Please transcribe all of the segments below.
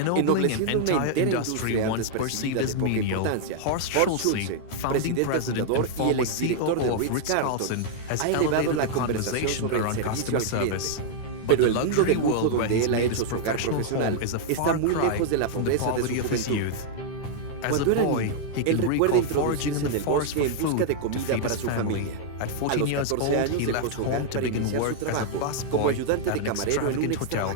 Ennobling an entire industry once perceived as menial, Horst Schulze, founding president and former COO of Ritz-Carlton, has elevated the conversation around customer service. But the luxury world where he's made his professional home is a far cry from the poverty of his youth. As a boy, he can recall foraging in the forest for food to feed his family. At 14 years old, he left home to begin work as a busboy at an extravagant hotel,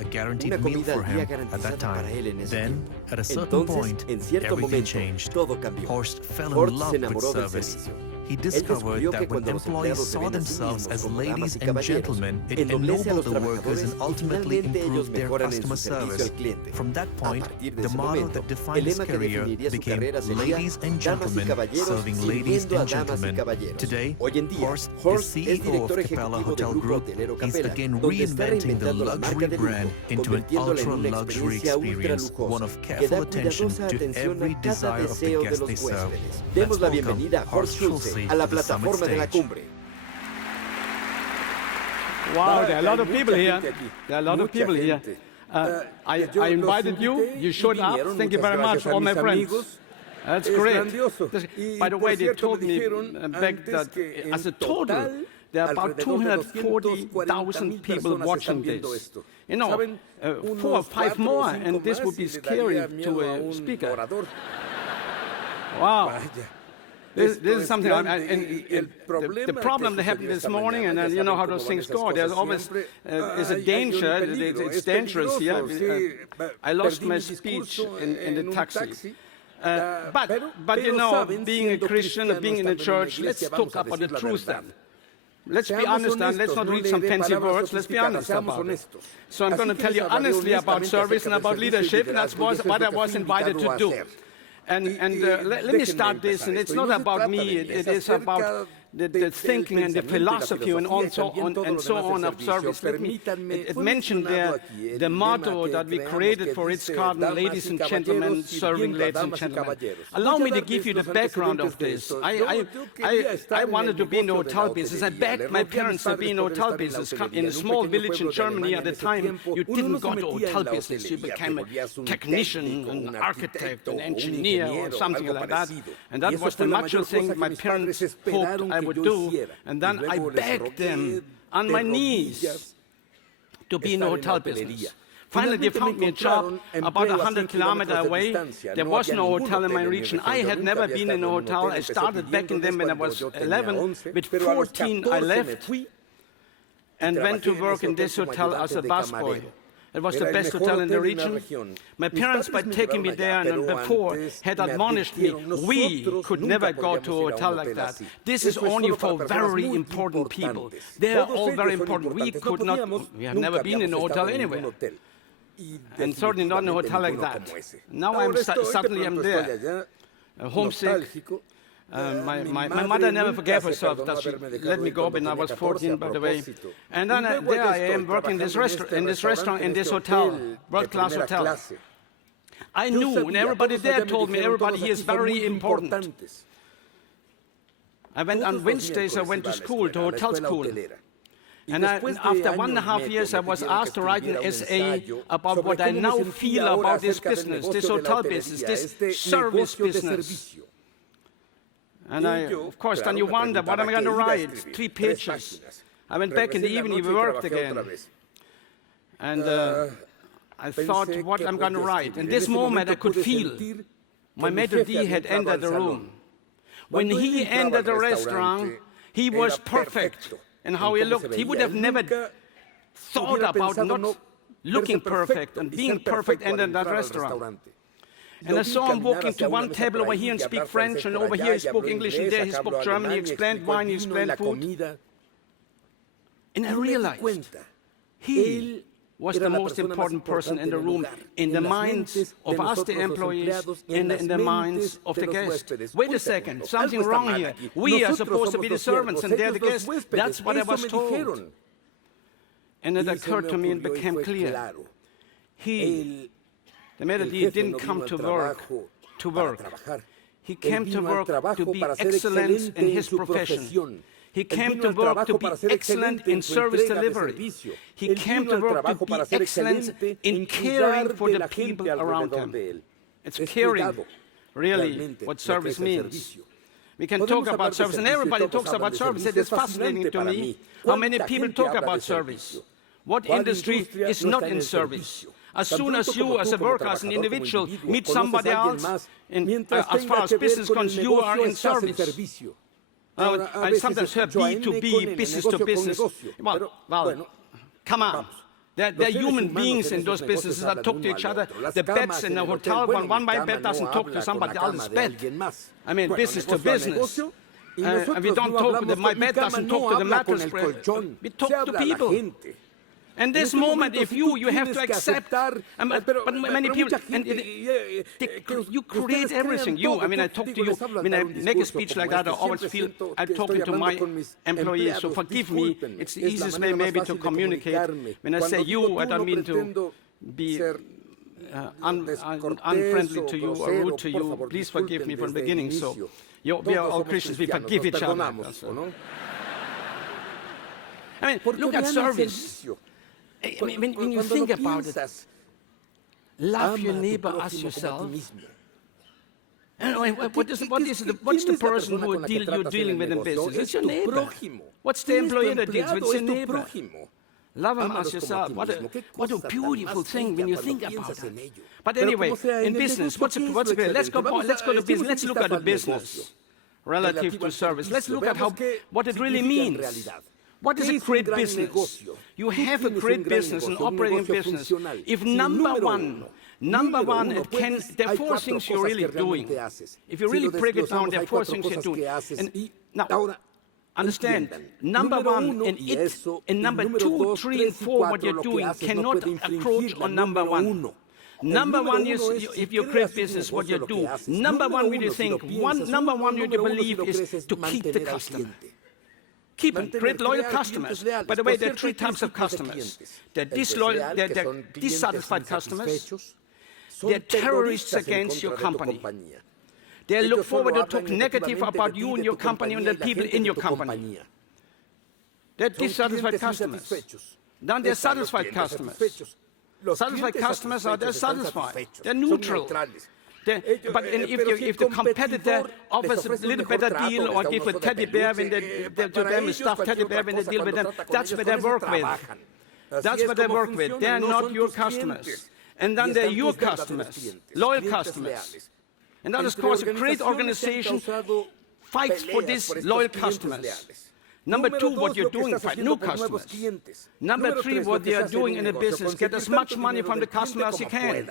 a guaranteed meal for him at that time. Then, at a certain point, everything changed. Horst fell in love with service. He discovered that when employees saw themselves as ladies and gentlemen, it ennobled the workers and ultimately improved their customer service. From that point, the motto that defined his career became ladies and gentlemen serving ladies and gentlemen. Today, Horst is CEO of Capella Hotel Group. He's again reinventing the luxury brand into an ultra-luxury experience, one of careful attention to every desire of the guests they serve. Let's welcome Horst Schulze a la plataforma de la cumbre. Wow, there are a lot of people here. There are a lot of people here. I invited you. You showed up. Thank you very much, all my friends. That's great. By the way, they told me back that as a total, there are about 240,000 people watching this. You know, 4 or 5 more, and this would be scary to a speaker. Wow. This is something, the problem that happened this morning, and you know how those things go, there's always is a danger, it's dangerous here. I lost my speech in the taxi. But you know, being a Christian, being in a church, let's talk about the truth then. Let's be honest and let's not read some fancy words, let's be honest about it. So I'm going to tell you honestly about service and about leadership, and that's what I was invited to do. And let me start this, and it's not about me, it is about the thinking and the philosophy and so on of service. It mentioned the motto that we created for Ritz-Carlton, ladies and gentlemen, serving ladies and gentlemen. Allow me to give you the background of this. I wanted to be in the hotel business. I begged my parents to be in the hotel business. In a small village in Germany at the time, you didn't go to hotel business. You became a technician, an architect, an engineer, or something like that. And that was the macho thing my parents hoped I would do, and then I begged them on my knees to be in the hotel business. Finally, they found me a job about 100 kilometers away. There was no hotel in my region. I had never been in a hotel. I started back in them when I was 11. With 14, I left and went to work in this hotel as a busboy. It was the best hotel in the region. My parents, by taking me there and before, had admonished me, we could never go to a hotel like that. This is only for very important people. They are all very important. We could not, we have never been in a hotel anywhere. And certainly not in a hotel like that. Now suddenly I'm there, homesick. My mother never forgave herself that she let me go when I was 14, by the way. And then there I am working in this restaurant, in this hotel, world-class hotel. I knew, and everybody there told me, everybody here is very important. I went on Wednesdays, I went to school, to hotel school. And after 1.5 years, I was asked to write an essay about what I now feel about this business, this hotel business, this service business. And of course, then you wonder, what am I going to write? 3 pages. I went back in the evening, we worked again. And I thought, what I'm going to write. In this moment, I could feel my maitre d' had entered the room. When he entered the restaurant, he was perfect in how he looked. He would have never thought about not looking perfect and being perfect in that restaurant. And I saw him walking to one table over here and speak French, and over here he spoke English, and there he spoke German, he explained wine, he explained food. And I realized he was the most important person in the room, in the minds of us, the employees, and in the minds of the guests. Wait a second, something wrong here. We are supposed to be the servants, and they're the guests. That's what I was told. And it occurred to me and became clear. The maitre d' didn't come to work. He came to work to be excellent in his profession. He came to work to be excellent in service delivery. He came to work to be excellent in caring for the people around him. It's caring, really, what service means. We can talk about service, and everybody talks about service. It is fascinating to me how many people talk about service. What industry is not in service? As soon as you, as a worker, as an individual, meet somebody else, as far as business goes, you are in service. I sometimes hear B2B, business to business. Well, come on. There are human beings in those businesses that talk to each other. The beds in a hotel, one bed doesn't talk to somebody else's bed. I mean, business to business. And we don't talk, my bed doesn't talk to the mattress. We talk to people. And this moment, if you have to accept, but many people, and you create everything. I talk to you, when I make a speech like that, I always feel I'm talking to my employees, so forgive me. It's the easiest way maybe to communicate. When I say you, I don't mean to be unfriendly to you or rude to you. Please forgive me from the beginning. So we are all Christians, we forgive each other. I mean, look at service. When you think about it, love your neighbor as yourself. What's the person who you're dealing with in business? It's your neighbor. What's the employee that deals with? It's your neighbor. Love him as yourself. What a beautiful thing when you think about it. But anyway, in business, what's great? Let's go to business. Let's look at the business relative to service. Let's look at what it really means. What is a great business? You have a great business, an operating business. If number one, there are four things you're really doing. If you really break it down, there are four things you're doing. And now, understand, number one and number 2, 3, and 4, what you're doing cannot approach on number one. Number one is, if you're a great business, what you do. Number one, what you think. Number one, what you believe is to keep the customer. Keep them, create loyal customers. By the way, there are 3 types of customers. They're dissatisfied customers. They're terrorists against your company. They look forward to talk negative about you and your company and the people in your company. They're dissatisfied customers. Then they're satisfied customers. Satisfied customers they're satisfied. They're neutral. But if the competitor offers a little better deal or give a teddy bear when to them a stuffed teddy bear when they deal with them, that's what they work with. That's what they work with. They're not your customers. And then they're your customers, loyal customers. And that is, of course, a great organization fights for these loyal customers. Number 2, what you're doing, fight new customers. Number 3, what they are doing in a business, get as much money from the customer as you can.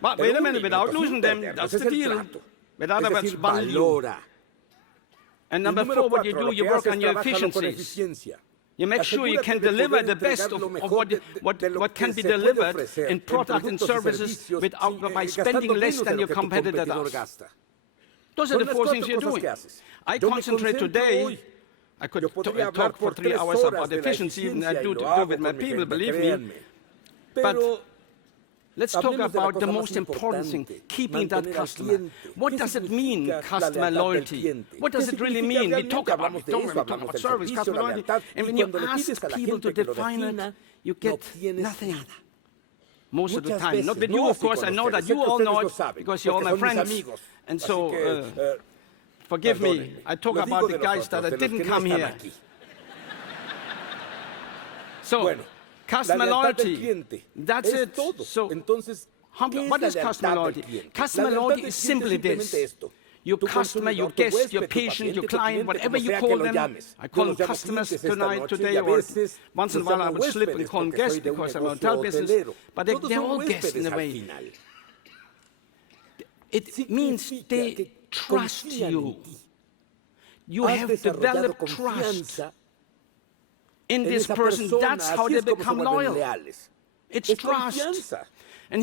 But wait a minute, without losing them, that's the deal. With other words, value. And number 4, what you do, you work on your efficiencies. You make sure you can deliver the best of what can be delivered in product and services by spending less than your competitor does. Those are the 4 things you're doing. I concentrate today. I could talk for 3 hours about efficiency, and I do with my people, believe me. But let's talk about the most important thing, keeping that customer. What does it mean, customer loyalty? What does it really mean? We talk about service, customer loyalty, and when you ask people to define it, you get nothing most of the time. Not with you, of course. I know that you all know it because you're all my friends. And so, forgive me, I talk about the guys that didn't come here. So, customer loyalty, that's it. So, what is customer loyalty? Customer loyalty is simply this. Your customer, your guest, your patient, your client, whatever you call them. I call them customers today, or once in a while I would slip and call them guests because I'm a hotel business. But they're all guests in a way. It means they trust you. You have developed trust in this person. That's how they become loyal. It's trust. And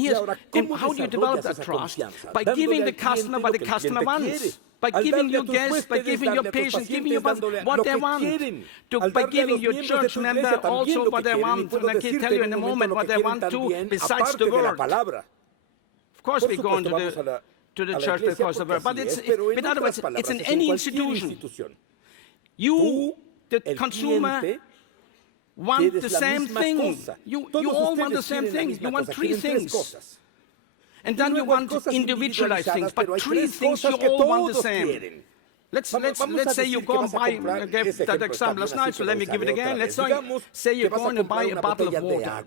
how do you develop that trust? By giving the customer what the customer wants. By giving your guests, by giving your patients, giving you what they want. By giving your church member also what they want. And I can tell you in a moment what they want too, besides the word. Of course we go into the church because of the word. But in other words, it's in any institution. You, the consumer, want the same thing. You all want the same thing. You want three things. And then you want individualized things, but three things you all want the same. Let's say you go and buy, I gave that example last night, so let me give it again. Let's say you're going to buy a bottle of water.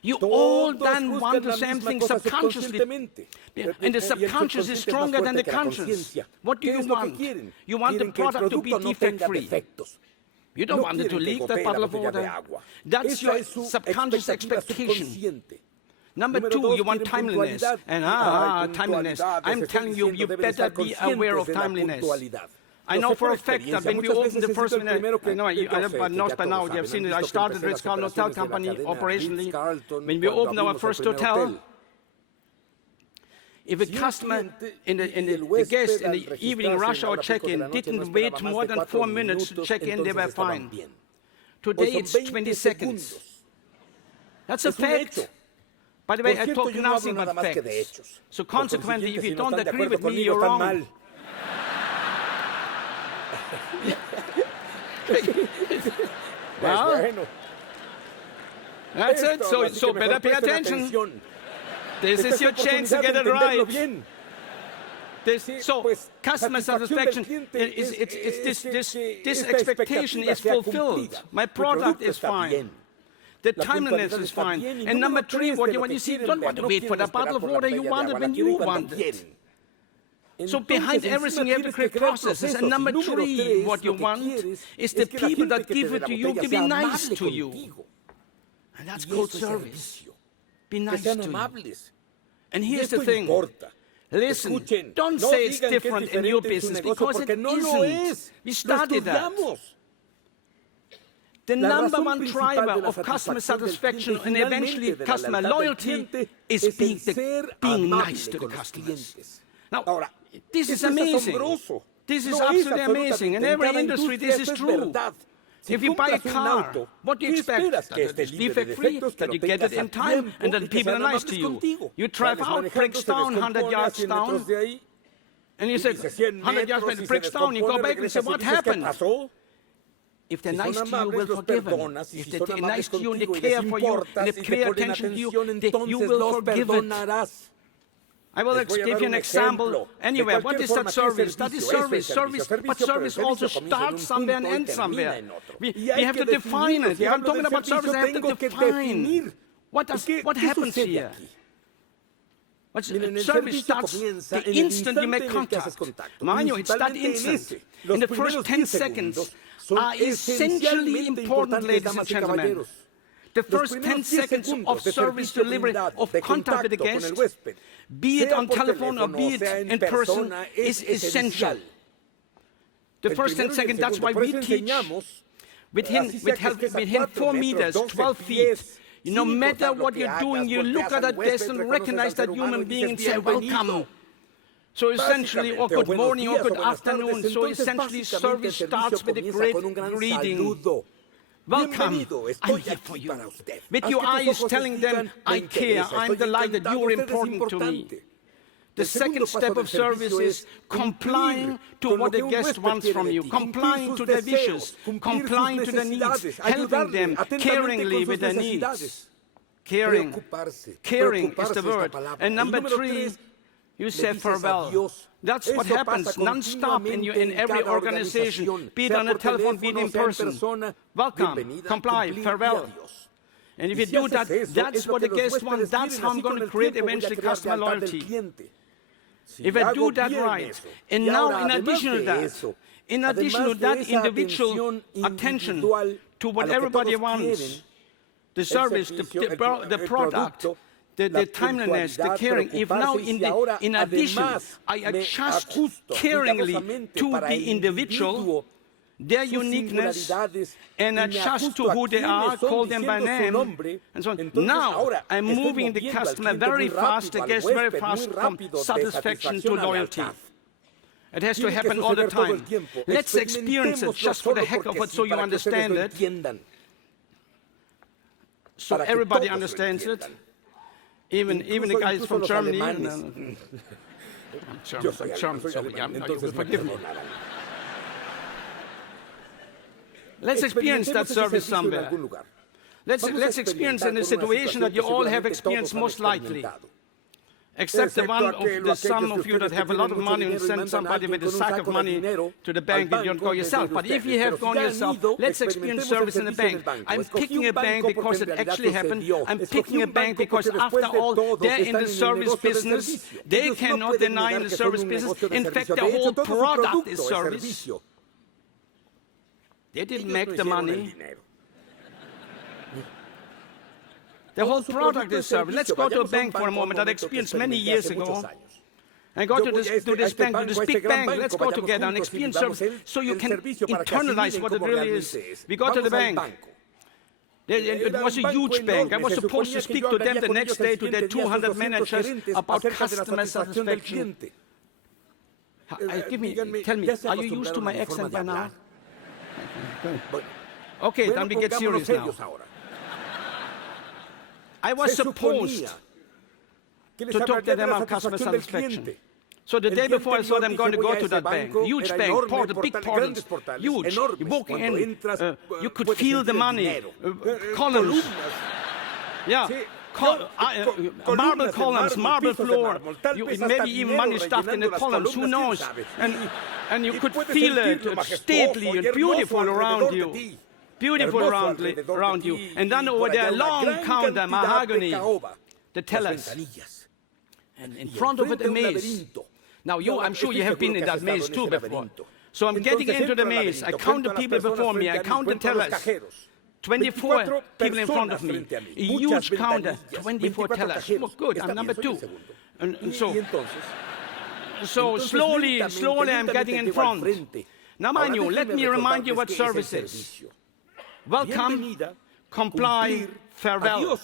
You all then want the same thing subconsciously. And the subconscious is stronger than the conscious. What do you want? You want the product to be defect-free. You don't want it to leak, that bottle of water. That's your subconscious expectation. Number two, you want timeliness. And timeliness. I'm telling you, you better be aware of timeliness. I know for a fact that when we opened the first minute, I know by now, you have seen it, I started Ritz-Carlton Hotel Company operationally. When we opened our first hotel, if a customer, the guest in the evening rush hour check-in didn't wait more than 4 minutes to check in, they were fine. Today it's 20 seconds. That's a fact. By the way, I talk nothing but facts. So consequently, if you don't agree with me, you're wrong. Well, that's it. So better pay attention. This is your chance to get it right. So customer satisfaction, this expectation is fulfilled. My product is fine. The timeliness is fine. And number three, what you see, you don't want to wait for the bottle of water, you want it when you want it. So behind everything, you have to create processes. And number three, what you want is the people that give it to you to be nice to you. And that's called service. Be nice to you. And here's the thing. Listen, don't say it's different in your business, because it isn't. We started that. The number one driver of customer satisfaction and eventually customer loyalty is being nice to the customers. Now, this is amazing. This is absolutely amazing. In every industry, this is true. If you buy a car, what do you expect? That it's defect-free, that you get it in time, and that people are nice to you. You drive out, brakes down, 100 yards down, and you say, 100 yards, when it breaks down, you go back and say, what happened? If they're nice to you, will forgive them. If they're nice to you and they care for you and they pay attention to you, you will forgive it. I will give you an example anywhere. What is that service? That is service. But service also starts somewhere and ends somewhere. We have to define it. If I'm talking about service, I have to define what happens here. Service starts the instant you make contact. Mind you, it's that instant. In the first 10 seconds are essentially important, ladies and gentlemen. The first 10 seconds of service delivery, of contact with the guest, be it on telephone or be it in person, is essential. The first 10 seconds, that's why we teach within 4 meters, 12 feet. No matter what you're doing, you look at that guest and recognize that human being and say, welcome. So essentially, or good morning, or good afternoon. So essentially, service starts with a great greeting. Welcome, I'm here for you. With your eyes telling them, I care, I'm delighted, you're important to me. The second step of service is complying to what the guest wants from you, complying to their wishes, complying to their needs, helping them caringly with their needs. Caring is the word. And number three, you say farewell. That's what happens non-stop in every organization, be it on a telephone, be it in person. Welcome, comply, farewell. And if you do that, that's what the guest wants. That's how I'm going to create eventually customer loyalty. If I do that right, and now in addition to that individual attention to what everybody wants, the service, the product, the timeliness, the caring, if now in addition I adjust caringly to the individual, their uniqueness, and adjust to who they are, call them by name, and so on. Now I'm moving the customer very fast, the guest very fast from satisfaction to loyalty. It has to happen all the time. Let's experience it just for the heck of it so you understand it. So everybody understands it. Even the guys from Germany. I'm German, so yeah, you will forgive me. Let's experience that service somewhere. Let's experience in a situation that you all have experienced most likely. Except some of you that have a lot of money and send somebody with a sack of money to the bank and you don't go yourself. But if you have gone yourself, let's experience service in a bank. I'm picking a bank because it actually happened. I'm picking a bank because after all, they're in the service business. They cannot deny in the service business. In fact, the whole product is service. They didn't make the money. The whole product is service. Let's go to a bank for a moment that I experienced many years ago. And go to this bank, to this big bank. Let's go together and experience service so you can internalize what it really is. We go to the bank. It was a huge bank. I was supposed to speak to them the next day, to their 200 managers, about customer satisfaction. Tell me, are you used to my accent by now? Okay, then we get serious now. I was supposed to talk to them about customer satisfaction. So the day before I saw them going to go to that bank, huge bank, big portals, huge. You walk in, you could feel the money, columns, yeah, marble columns, marble floor, maybe even money stuffed in the columns, who knows? And you could feel it stately and beautiful around you. Beautiful around you. And then over there, long counter, mahogany, the tellers. And in front of it, a maze. Now, I'm sure you have been in that maze too before. So I'm getting into the maze. I count the people before me. I count the tellers. 24 people in front of me. A huge counter, 24 tellers. Oh, good, I'm number 2. And so slowly, I'm getting in front. Now, mind you, let me remind you what service is. Welcome, comply, farewell.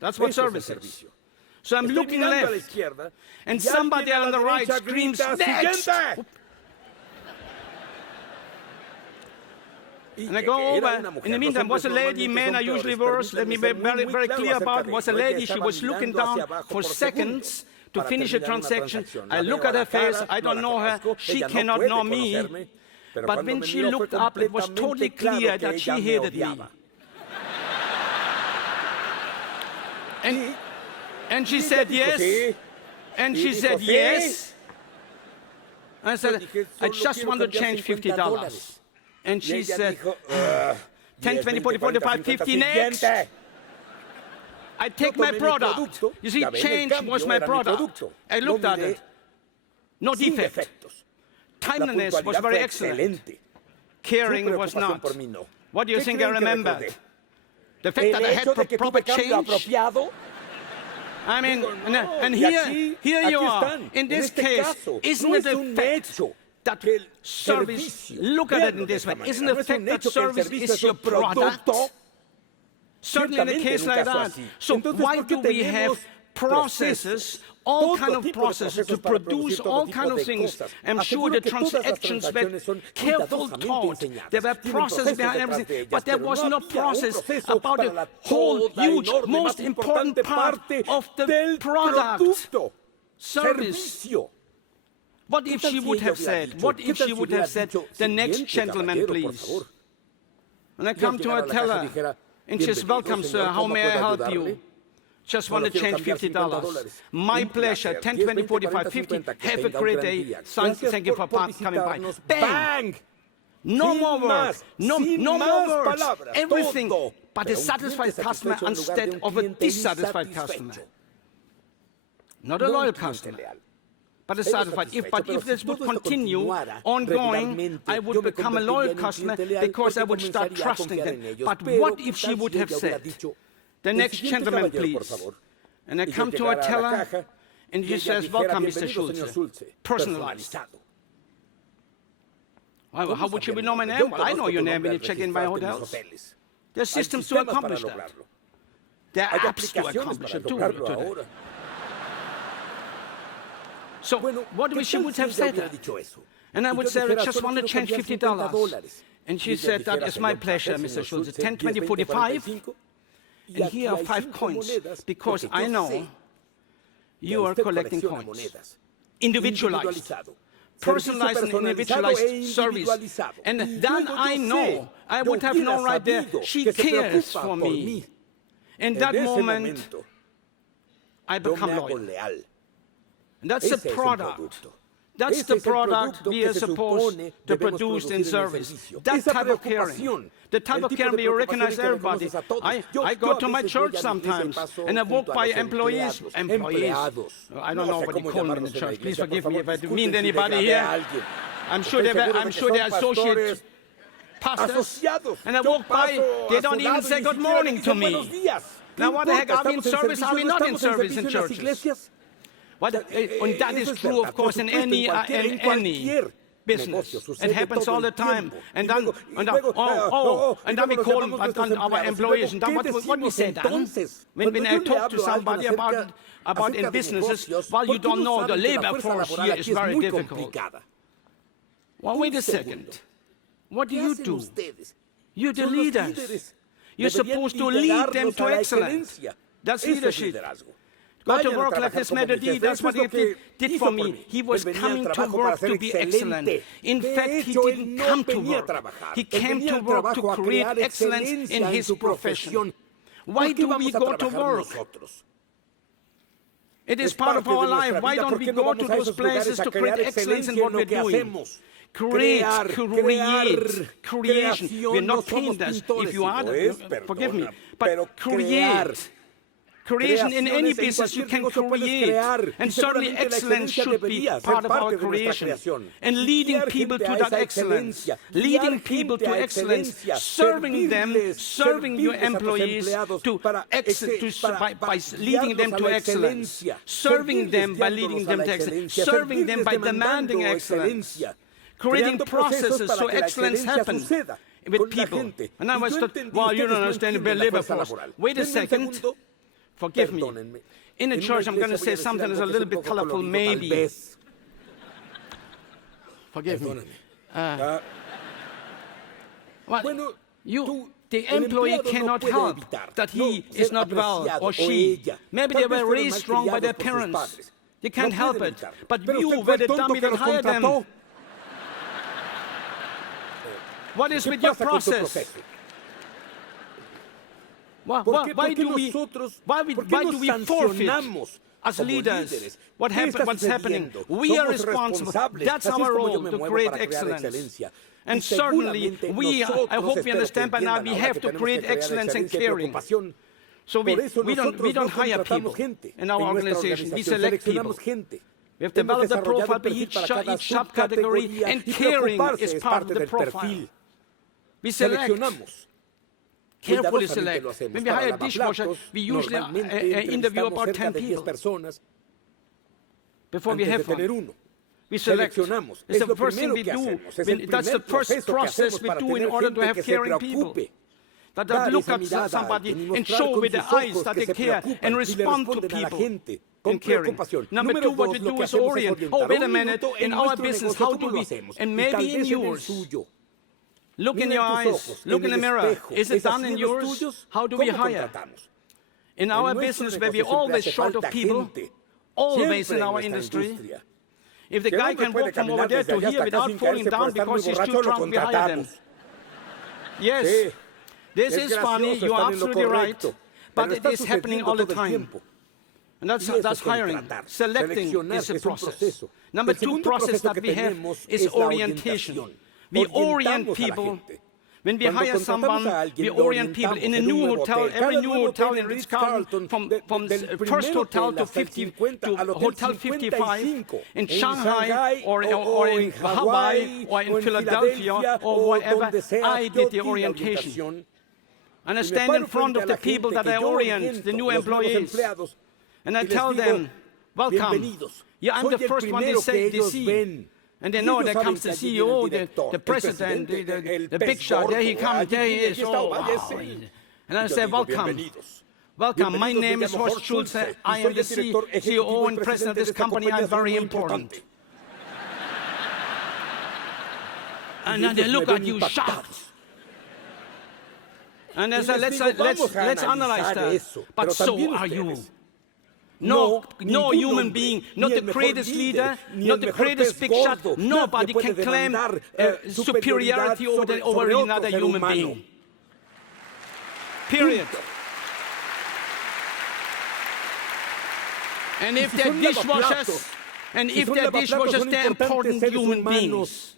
That's what service is. So I'm looking left, and somebody on the right screams, next! And I go over. In the meantime, was a lady, men are usually worse. Let me be very, very clear about it. Was a lady, she was looking down for seconds to finish a transaction. I look at her face, I don't know her, she cannot know me. But when she looked up, it was totally clear that she hated me. And she said yes. And she said yes. I said, I just want to change $50. And she said, 10, 20, 40, 45, 50, next. I take my product. You see, change was my product. I looked at it. No defect. Timeliness was very excellent. Caring was not. What do you think I remembered? The fact that I had proper change? I mean, and here you are. In this case, isn't it a fact that service, look at it in this way, isn't it a fact that service is your product? Certainly in a case like that. So why do we have processes, all kind of processes to produce all kind of things? I'm sure the transactions were careful thought. There were processes behind everything, but there was no process about the whole huge, most important part of the product, service. What if she would have said, the next gentleman, please? And I come to her, tell her, and she says, welcome, sir, how may I help you? Just want to change $50. My pleasure. 10, 20, 45, 50. Have a great day. Thank you for coming by. Bang! No more words. No more words. Everything but a satisfied customer instead of a dissatisfied customer. Not a loyal customer, but a satisfied. But if this would continue ongoing, I would become a loyal customer because I would start trusting them. But what if she would have said, the next gentleman, please? And I come to her, tell her, and she says, welcome, Mr. Schulze, personalized. Well, how would you know my name? Well, I know your name when you check in my hotels. There are systems to accomplish that. There are apps to accomplish it too today. So what if she would have said that? And I would say, I just want to change $50. And she said, that is my pleasure, Mr. Schulze. 10, 20, 45. And here are 5 coins, because I know you are collecting coins. Individualized, personalized and individualized service. And then I know, I would have known right there, she cares for me. In that moment, I become loyal. And that's the product. That's the product we are supposed to produce in service. That type of caring. The type of caring we recognize everybody. I go to my church sometimes, and I walk by employees. I don't know what you call them in the church. Please forgive me if I mean anybody here. I'm sure they're associate pastors. And I walk by, they don't even say good morning to me. Now what the heck, are we in service? Are we not in service in churches? And that is true, of course, in any business. It happens all the time. And then we call them our employees. And then what we say then? When I talk to somebody about in businesses, well, you don't know, the labor force here is very difficult. Well, wait a second. What do? You're the leaders. You're supposed to lead them to excellence. That's leadership. Go to work like this man did. That's what he did for me. He was coming to work to be excellent. In fact, he didn't come to work. He came to work to create excellence in his profession. Why do we go to work? It is part of our life. Why don't we go to those places to create excellence in what we're doing? Creation. We're not painters. If you are, forgive me. But create. Creation in any business you can create, and certainly excellence should be part of our creation. And leading people to that excellence, serving your employees by leading them to excellence, serving them by leading them to excellence, serving them by demanding excellence, creating processes so excellence happens with people. And I was thought, well, you don't understand about labor force. Wait a second. Forgive me. In the church, I'm going to say something that's a little bit colorful, maybe. Forgive me. The employee cannot help that he is not well or she. Maybe they were raised wrong by their parents. They can't help it. But you were the dummy that hired them. What is with your process? Why do we forfeit as leaders what's happening? We are responsible. That's our role, to create excellence. And certainly, I hope we understand by now, we have to create excellence and caring. So we don't hire people in our organization. We select people. We have developed a profile by each subcategory, and caring is part of the profile. We select. Carefully select. When we hire a dishwasher, we usually interview about 10 people before we have one. We select. It's the first thing we do. That's the first process we do in order to have caring people. That look at somebody and show with their eyes that they care and respond to people in caring. Number two, what we do is orient. Oh, wait a minute, in our business, how do we, and maybe in yours, look in your eyes, look in the mirror. Is it done in yours? How do we hire? In our business, where we're always short of people, always in our industry, if the guy can walk from over there to here without falling down because he's too drunk, we hire them. Yes, this is funny, you're absolutely right, but it is happening all the time. And that's hiring. Selecting is a process. Number two process that we have is orientation. We orient people. When we hire someone, we orient people in a new hotel. Every new hotel in Ritz-Carlton, from first hotel to hotel 55, in Shanghai or in Hawaii or in Philadelphia or wherever, I did the orientation. And I stand in front of the people that I orient, the new employees, and I tell them, welcome. Yeah, I'm the first one they see. And they know there comes the CEO, the president, the big shot. There he comes, there he is. Oh, wow. And I say, welcome. Welcome, my name is Horst Schulze. I am the CEO and president of this company. I'm very important. And then they look at you shocked. And I say, let's analyze that. But so are you. No human being, not the greatest leader, not the greatest big shot. Nobody can claim superiority over another human being. Period. And if they're dishwashers, they're important human beings.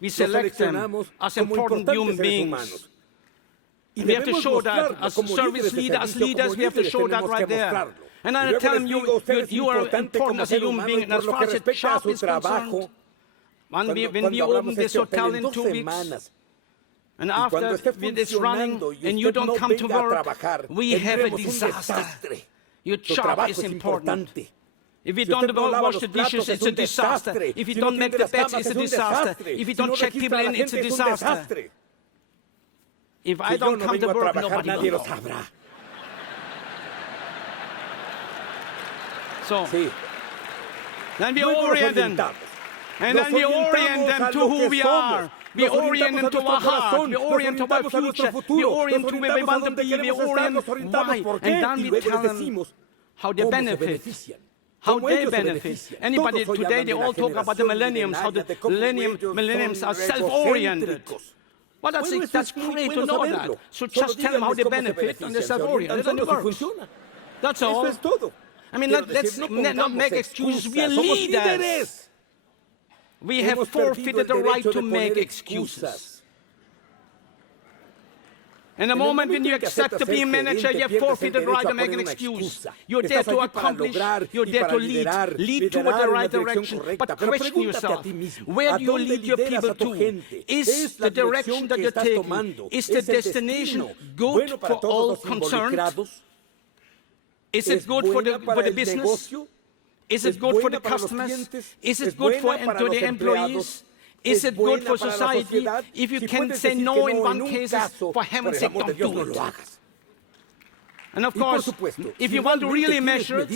We select them as important human beings. We have to show that as service leaders, as leaders, we have to show that right there. And I'm telling you, you are important as a human being. And as far as the shop is concerned, when we open this hotel in 2 weeks, and after it's running and you don't come to work, we have a disaster. Your job is important. If you don't wash the dishes, it's a disaster. If you don't make the beds, it's a disaster. If you don't check people in, it's a disaster. If I don't come to work, nobody will know. So, then we orient them. And then we orient them to who we are. We orient them to our heart. We orient to our future. We orient to where we want to be. We orient why. And then we tell them how they benefit. How they benefit. Anybody today, they all talk about the millenniums, how the millenniums are self-oriented. Well, that's great to know that. So just tell them how they benefit and they're self-oriented and it works. That's all. I mean, let's not make excuses. We are leaders. We have forfeited the right to make excuses. And the moment when you accept to be a manager, you have forfeited the right to make an excuse. You're there to accomplish, you're there to lead toward the right direction. But question yourself, where do you lead your people to? Is the direction that you're taking, is the destination good for all concerned? Is it good for the business? Is it good for the customers? Is it good for the employees? Is it good for society? If you can say no in one case, for heaven's sake, don't do it. And of course, if you want to really measure it,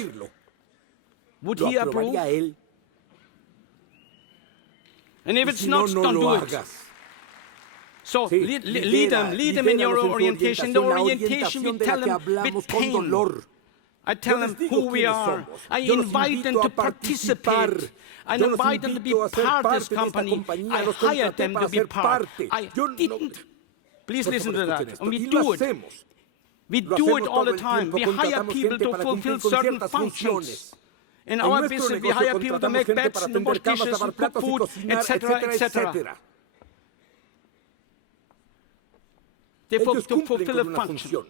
would he approve? And if it's not, don't do it. So lead them in your orientation. The orientation, we tell them with pain. I tell them who we are. I invite them to participate. I invite them to be part of this company. I hired them to be part. I didn't. Please listen to that. And we do it. We do it all the time. We hire people to fulfill certain functions. In our business, we hire people to make beds, and wash dishes, and cook food, etc., etc. They fulfill a function.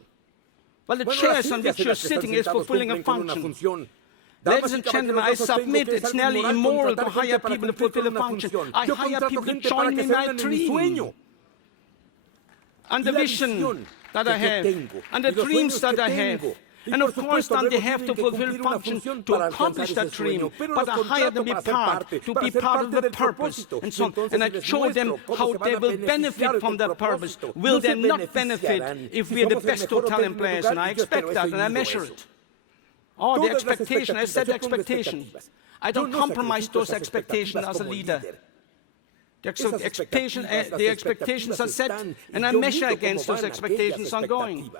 Well, the chairs on which you're sitting is fulfilling a function. Ladies and gentlemen, I submit it's nearly immoral to hire people to fulfill a function. I hire people to join me in my dream. And the vision that I have, and the dreams that I have. And of course, then they have to fulfill function to accomplish that dream. But I hire them to be part of the purpose. And so on. And I show them how they will benefit from that purpose. Will they not benefit if we are the best hotel in place? And I expect that, and I measure it. Oh, the expectation, I set expectations. I don't compromise those expectations as a leader. The expectations are set, and I measure against those expectations ongoing.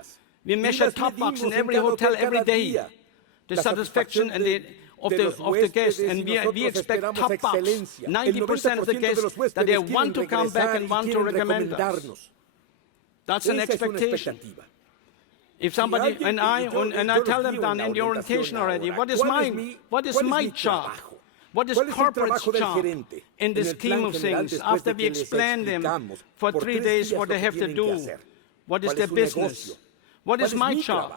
We measure top box in every hotel every day, the satisfaction and of the guests, and we expect top box. 90% of the guests that they want to come back and want to recommend us. That's an expectation. If somebody and I tell them down in the orientation already, what is my job? What is corporate's job in the scheme of things? After we explain them for 3 days what they have to do, what is their business? What is my job?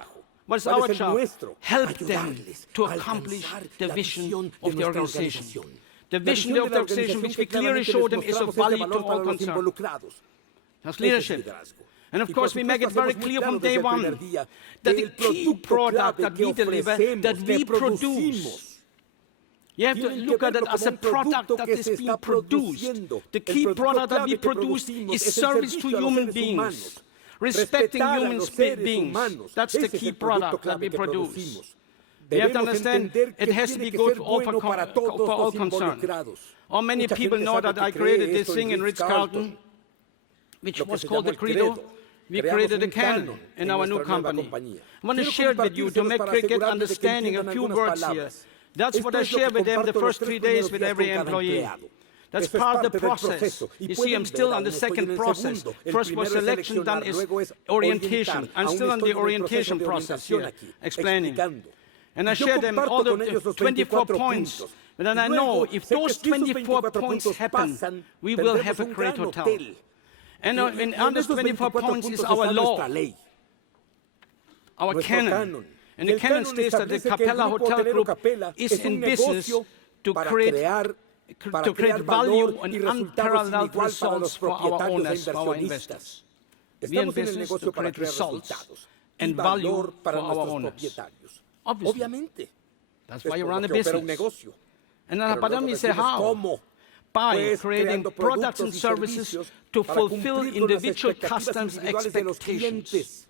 What is our job? Help them to accomplish the vision of the organization. The vision of the organization, which we clearly show them, is of value to all concerned. That's leadership. And of course, we make it very clear from day one that the key product that we deliver, that we produce, you have to look at it as a product that is being produced. The key product that we produce is service to human beings. Respecting human beings. That's the key product that we produce. You have to understand, it has to be good for all concerned. How many people know that I created this thing in Ritz-Carlton, which was called the Credo? we created a canon in our new company. I want to share it with you to make get understanding a few words here. That's what I share with them the first 3 days with every employee. That's part of the process. You see, I'm still on the second process. First was selection, then is orientation. I'm still on the orientation process here, explaining. And I share them all the 24 points. And then I know if those 24 points happen, we will have a great hotel. And on these 24 points is our law, our canon. And the canon states that the Capella Hotel Group is in business to create value and unparalleled results for our owners, for our investors. We are in business to create results and value for our owners. Obviously. That's why you run a business. And but then we say how? By creating products and services to fulfill individual customers' expectations.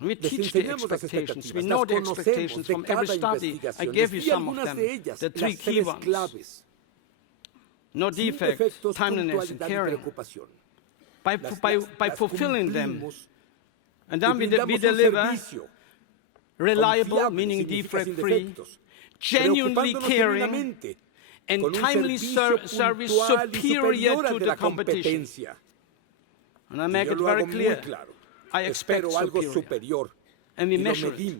We teach the expectations. We know the expectations from every study. I gave you some of them, the 3 key ones. No defect, timeliness, and caring. By fulfilling them, and then we deliver reliable, meaning defect-free, genuinely caring, and timely service superior to the competition. And I make it very clear. I expect superior. And we measure it.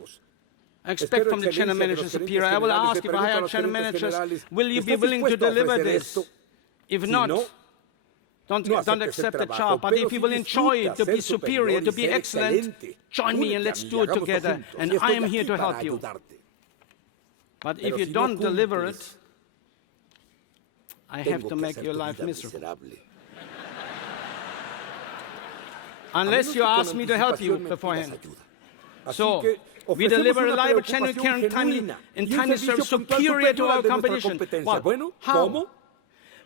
I expect from the channel manager superior. I will ask if I hire channel managers, will you be willing to deliver this? If not, don't accept the job. But if you will enjoy it, to be superior, to be excellent, join me and let's do it together. And I am here to help you. But if you don't deliver it, I have to make your life miserable. Unless you ask me to help you beforehand. So, we deliver reliable, genuine, caring, timely service superior to our competition. What? How?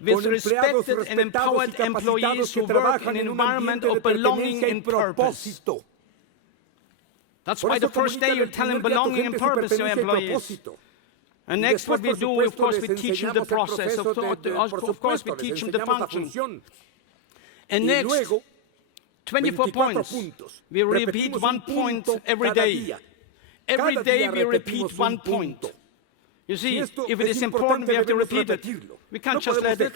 With respected and empowered employees who work in an environment of belonging and purpose. That's why the first day you tell them belonging and purpose to your employees. And next what we do, of course, we teach them the process. Of course, we teach them the function. And next, 24 points. We repeat 1 point every day. Every day we repeat 1 point. You see, if it is important, we have to repeat it. We can't just let it.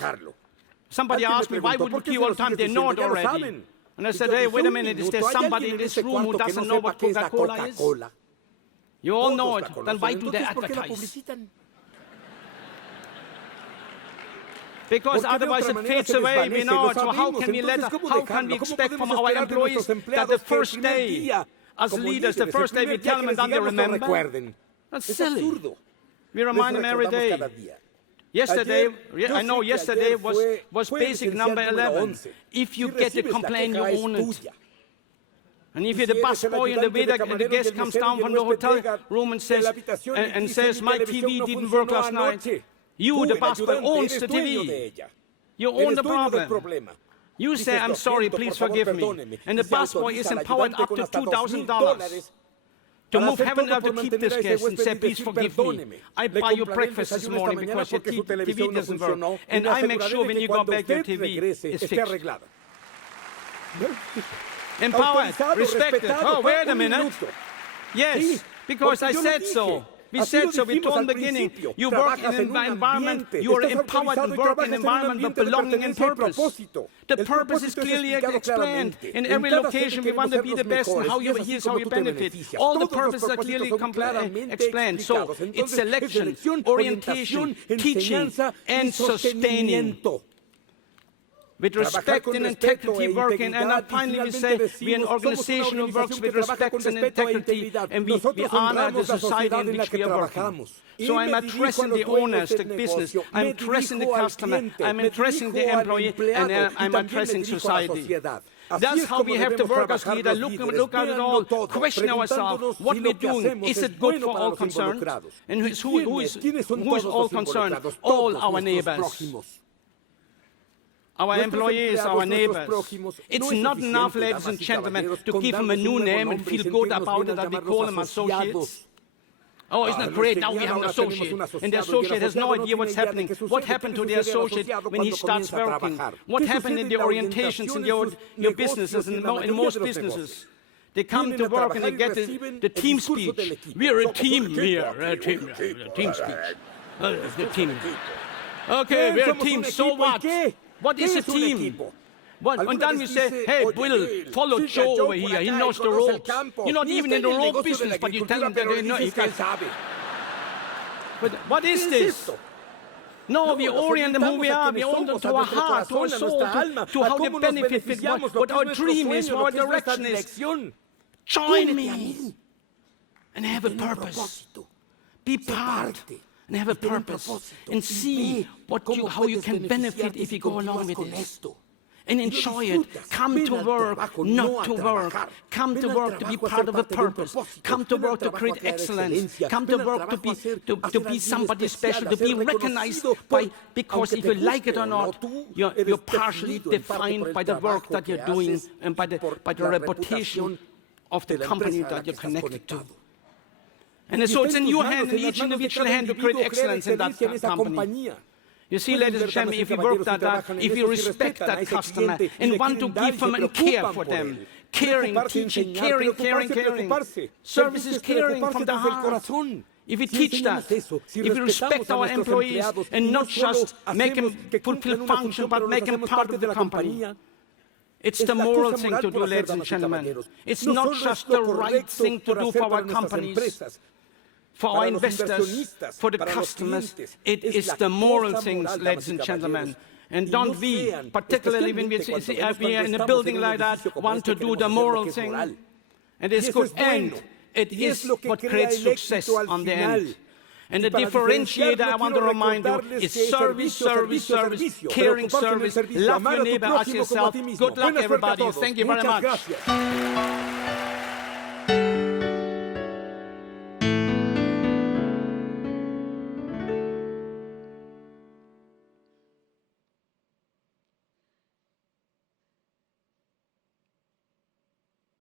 Somebody asked me, why would we queue all the time? They know it already. And I said, hey, wait a minute, is there somebody in this room who doesn't know what Coca-Cola is? You all know it, then why do they advertise? Because otherwise it fades away, we know it. So how can we expect from our employees that the first day, as leaders, the first day we tell them and then they remember? That's silly. We remind them every day. Yesterday, I know yesterday was basic number 11. If you get a complaint, you own it. And if you're the busboy and the waiter and the guest comes down from the hotel room and says, my TV didn't work last night, you, the busboy, owns the TV. You own the problem. You say, I'm sorry, please forgive me. And the busboy is empowered up to $2,000 to move heaven and earth to keep this guest and say, please forgive me. I buy you breakfast this morning because your TV doesn't work. And I make sure when you go back, your TV is fixed. Empowered, respected. Oh, wait a minute. Yes, because I said so. We said so, we told in the beginning, you work in an environment, you are empowered to work in an environment of belonging and purpose. The purpose is clearly explained. In every location, we want to be the best, and here's how you benefit. All the purposes are clearly explained. So, it's selection, orientation, teaching, and sustaining. With respect and integrity working, and then finally we say we're an organization who works with respect and integrity, and we honor the society in which we are working. So I'm addressing the owners, the business, I'm addressing the customer, I'm addressing the employee, and I'm addressing society. That's how we have to work as leaders. Look at it all, question ourselves, what we're doing, is it good for all concerned? And who is all concerned? All our neighbors. Our employees, our neighbors. It's not enough, ladies and gentlemen, to give them a new name and feel good about it that we call them associates. Oh, isn't that great? Now we have an associate. And the associate has no idea what's happening. What happened to the associate when he starts working? What happened in the orientations in your businesses, in most businesses? They come to work and they get the team speech. We're a team here. Team speech. The team. Okay, we're a team. So what? What is a team? And then we say, hey, Will, follow Joe over here. He knows the ropes. You're not even in the rope business, but you tell him that they know. But what is this? No, we orient them who we are. We orient them to our heart, to our soul, to how they benefit with what our dream is, what our direction is. Join me and have a purpose. Be part and have a purpose. And see how you can benefit if you go along with this. And enjoy it. Come to work, not to work. Come to work to be part of a purpose. Come to work to create excellence. Come to work to be somebody special, to be recognized because if you like it or not, you're partially defined by the work that you're doing and by the reputation of the company that you're connected to. And so it's in your hand, in each individual hand, to create excellence in that company. You see, ladies and gentlemen, if you work that, if you respect that customer and want to give them and care for them, caring, teaching, caring. Service is caring from the heart. If we teach that, if we respect our employees and not just make them fulfill function, but make them part of the company, it's the moral thing to do, ladies and gentlemen. It's not just the right thing to do for our companies, for our investors, for the customers. It is the moral things, ladies and gentlemen. And don't we, particularly when we are in a building like that, want to do the moral thing? And it's good. And it is what creates success on the end. And the differentiator I want to remind you is service, caring service, love your neighbor as yourself. Good luck, everybody. Thank you very much.